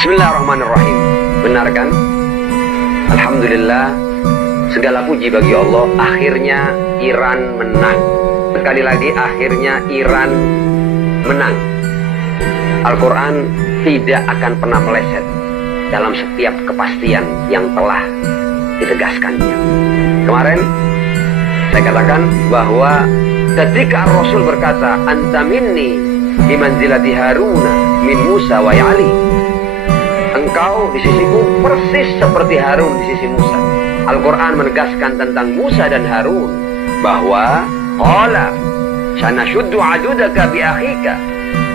Bismillahirrahmanirrahim. Benar kan? Alhamdulillah, segala puji bagi Allah. Akhirnya Iran menang. Sekali lagi, akhirnya Iran menang. Al-Quran tidak akan pernah meleset dalam setiap kepastian yang telah ditegaskannya. Kemarin saya katakan bahwa ketika Rasul berkata, "Anta minni bimanzilati Haruna min Musa wa Ali." Engkau di sisiku persis seperti Harun di sisi Musa. Al-Quran menegaskan tentang Musa dan Harun bahwa qala sanashuddu adudaka bi akhika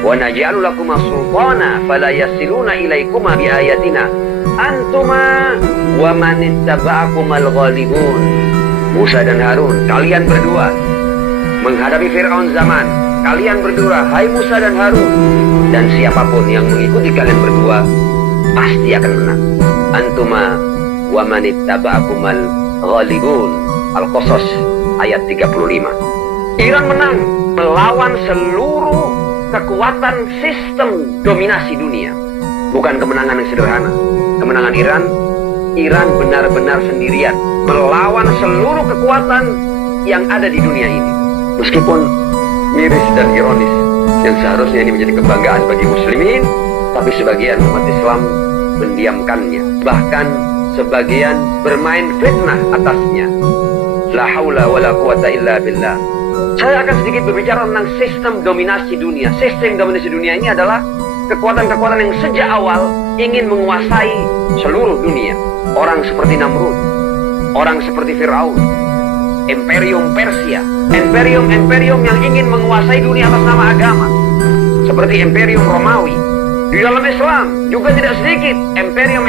wa naj'alu lakuma sultana fala yasiluna ilaikuma bi ayatina antuma wa man ittaba'akumal ghalibun. Musa dan Harun, kalian berdua menghadapi Fir'aun zaman. Kalian berdua, hai Musa dan Harun, dan siapapun yang mengikuti kalian berdua pasti akan menang. Antuma wa man ittaba'akumal ghalibun. Al-Qasas ayat 35. Iran menang melawan seluruh kekuatan sistem dominasi dunia. Bukan kemenangan yang sederhana. Kemenangan Iran benar-benar sendirian melawan seluruh kekuatan yang ada di dunia ini. Meskipun miris dan ironis, yang seharusnya ini menjadi kebanggaan bagi muslimin, tapi sebagian umat Islam mendiamkannya. Bahkan sebagian bermain fitnah atasnya. La haula wa la quwata illa billah. Saya akan sedikit berbicara tentang sistem dominasi dunia. Sistem dominasi dunia ini adalah kekuatan-kekuatan yang sejak awal ingin menguasai seluruh dunia. Orang seperti Namrud, orang seperti Fir'aun, Imperium Persia, imperium yang ingin menguasai dunia atas nama agama, seperti Imperium Romawi. Di dalam Islam juga tidak sedikit imperium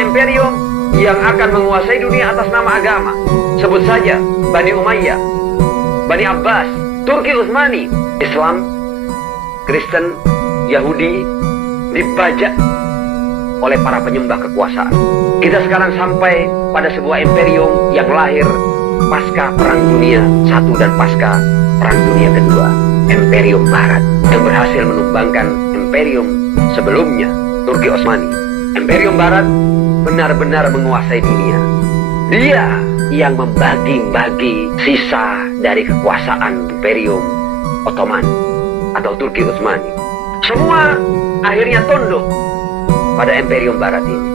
yang akan menguasai dunia atas nama agama. Sebut saja Bani Umayyah, Bani Abbas, Turki Utsmani. Islam, Kristen, Yahudi dibajak oleh para penyembah kekuasaan. Kita sekarang sampai pada sebuah imperium yang lahir pasca Perang Dunia I dan pasca Perang Dunia II. Imperium Barat yang berhasil menumbangkan imperium sebelumnya, Turki Utsmani. Imperium Barat benar-benar menguasai dunia. Dia yang membagi-bagi sisa dari kekuasaan Imperium Ottoman atau Turki Utsmani. Semua akhirnya tunduk pada Imperium Barat ini.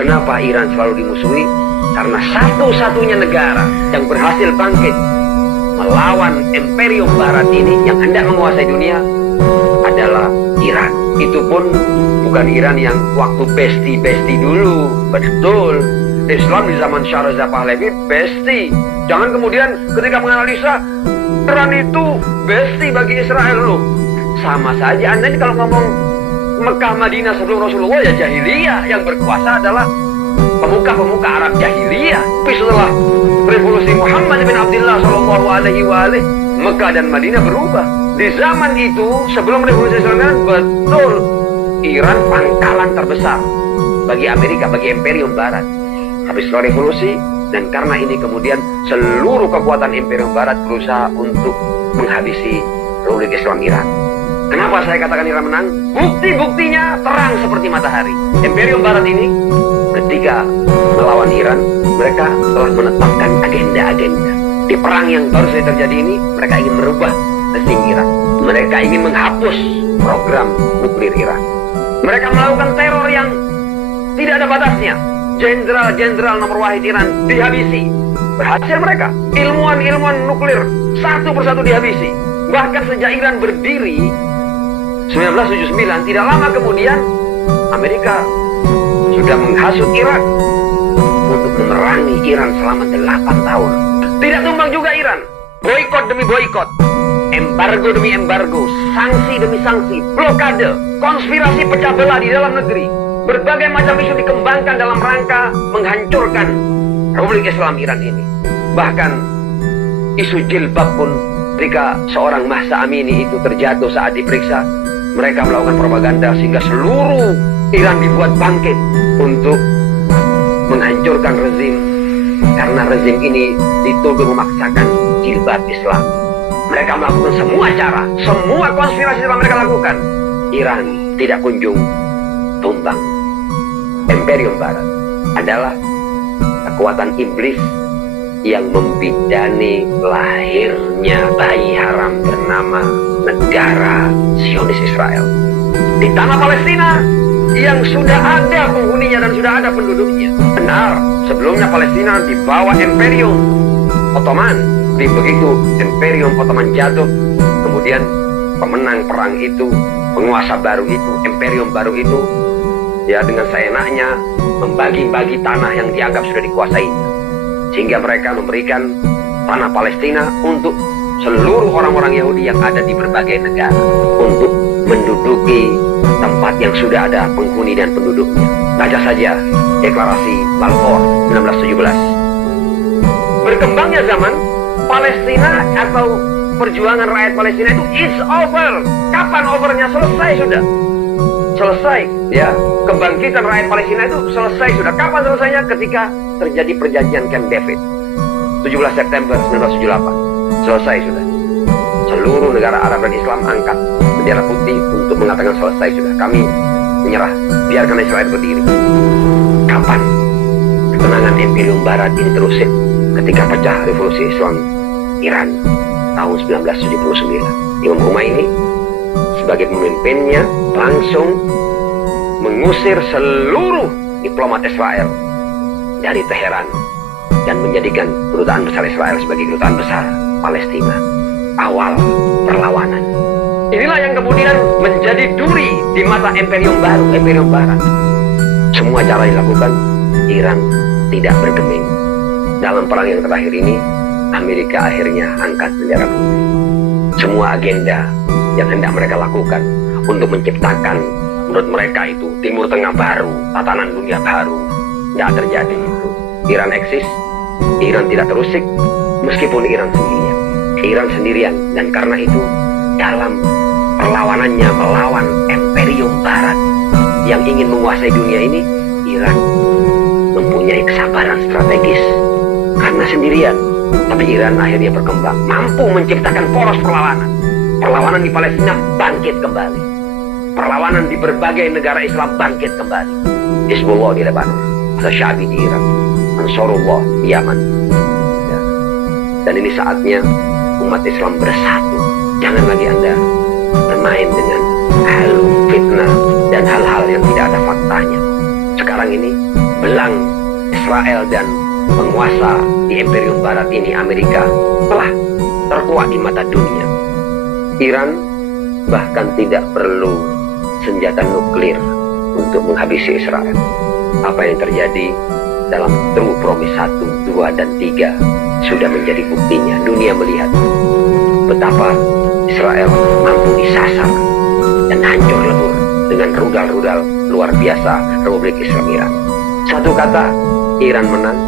Kenapa Iran selalu dimusuhi? Karena satu-satunya negara yang berhasil bangkit melawan Imperium Barat ini yang hendak menguasai dunia adalah Iran. Itu pun bukan Iran yang waktu besti dulu. Betul, Islam di zaman Shah Reza Pahlavi besti. Jangan kemudian ketika menganalisa Iran itu besti bagi Israel loh. Sama saja Anda ini kalau ngomong Mekah Madinah sebelum Rasulullah ya jahiliyah. Yang berkuasa adalah pemuka-pemuka Arab jahiliyah. Tapi setelah revolusi Muhammad bin Abdullah sallallahu alaihi wa alihi, Mekah dan Madinah berubah. Di zaman itu sebelum revolusi Islam, betul Iran pangkalan terbesar bagi Amerika, bagi Imperium Barat. Tapi setelah revolusi, dan karena ini kemudian seluruh kekuatan Imperium Barat berusaha untuk menghabisi Republik Islam Iran. Kenapa saya katakan Iran menang? Bukti-buktinya terang seperti matahari. Imperium Barat ini ketika melawan Iran, mereka telah menetapkan agenda-agenda. Di perang yang baru saja terjadi ini, mereka ingin merubah rezim Iran. Mereka ingin menghapus program nuklir Iran. Mereka melakukan teror yang tidak ada batasnya. Jenderal-jenderal nomor wahid Iran dihabisi. Berhasil mereka. Ilmuwan-ilmuwan nuklir satu persatu dihabisi. Bahkan sejak Iran berdiri 1979, tidak lama kemudian Amerika sudah menghasut Irak untuk memerangi Iran selama 8 tahun. Tidak tumbang juga Iran. Boikot demi boikot, embargo demi embargo, sanksi demi sanksi, blokade, konspirasi pecah belah di dalam negeri. Berbagai macam isu dikembangkan dalam rangka menghancurkan Republik Islam Iran ini. Bahkan isu jilbab pun, ketika seorang Mahsa Amini itu terjatuh saat diperiksa, mereka melakukan propaganda sehingga seluruh Iran dibuat bangkit untuk menghancurkan rezim, karena rezim ini dituduh memaksakan jilbab Islam. Mereka melakukan semua cara, semua konspirasi yang mereka lakukan. Iran tidak kunjung tumbang. Imperium Barat adalah kekuatan iblis yang membidani lahirnya bayi haram bernama negara Zionis Israel di tanah Palestina yang sudah ada penghuninya dan sudah ada penduduknya. Benar, sebelumnya Palestina di bawah Imperium Ottoman. Begitu Imperium Ottoman jatuh, kemudian pemenang perang itu, penguasa baru itu, Imperium baru itu, ya dengan seenaknya membagi-bagi tanah yang dianggap sudah dikuasainya, sehingga mereka memberikan tanah Palestina untuk seluruh orang-orang Yahudi yang ada di berbagai negara untuk menduduki tempat yang sudah ada penghuni dan penduduknya. Baca saja deklarasi Balfour 1917. Berkembangnya zaman, Palestina atau perjuangan rakyat Palestina itu is over. Kapan overnya? Selesai sudah. Selesai, ya. Kebangkitan rakyat Palestina itu selesai sudah. Kapan selesainya? Ketika terjadi perjanjian Camp David 17 September 1978. Selesai sudah. Seluruh negara Arab dan Islam angkat bendera putih untuk mengatakan selesai sudah. Kami menyerah. Biarkan Israel berdiri. Kapan ketenangan Imperium Barat ini terusik? Ketika pecah revolusi Islam Iran tahun 1979. Imam Khomeini sebagai pemimpinnya langsung mengusir seluruh diplomat Israel dari Teheran dan menjadikan kedutaan besar Israel sebagai kedutaan besar Palestina. Awal perlawanan. Inilah yang kemudian menjadi duri di mata Imperium baru, Imperium Barat. Semua cara dilakukan, Iran tidak bergeming. Dalam perang yang terakhir ini, Amerika akhirnya angkat bendera putih. Semua agenda yang hendak mereka lakukan untuk menciptakan, menurut mereka itu, Timur Tengah baru, tatanan dunia baru, tidak terjadi itu. Iran eksis, Iran tidak terusik, meskipun Iran sendirian. Iran sendirian, dan karena itu, dalam perlawanannya melawan Imperium Barat yang ingin menguasai dunia ini, Iran mempunyai kesabaran strategis. Karena sendirian, tapi Iran akhirnya berkembang, mampu menciptakan poros perlawanan. Perlawanan di Palestina bangkit kembali. Perlawanan di berbagai negara Islam bangkit kembali. Hizbullah di Lebanon, Al-Syabi di Irak, Ansarullah di Yaman. Ya. Dan ini saatnya umat Islam bersatu. Jangan lagi Anda bermain dengan hal fitnah dan hal-hal yang tidak ada faktanya. Sekarang ini belang Israel dan penguasa di Imperium Barat ini, Amerika, telah terkuat di mata dunia. Iran bahkan tidak perlu senjata nuklir untuk menghabisi Israel. Apa yang terjadi dalam True Promise 1, 2, dan 3 sudah menjadi buktinya. Dunia melihat betapa Israel mampu disasar dan hancur lebur dengan rudal-rudal luar biasa Republik Islam Iran. Satu kata, Iran menang,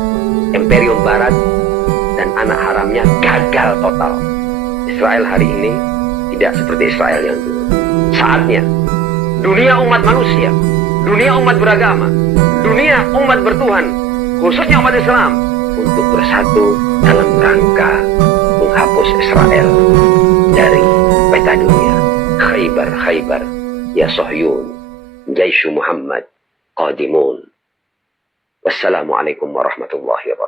Imperium Barat dan anak haramnya gagal total. Israel hari ini tidak seperti Israel yang dulu. Saatnya dunia umat manusia, dunia umat beragama, dunia umat bertuhan, khususnya umat Islam, untuk bersatu dalam rangka menghapus Israel dari peta dunia. Khaybar, Khaybar, ya Sohyun, Jaishu Muhammad, Qadimun. Wassalamualaikum warahmatullahi wabarakatuh.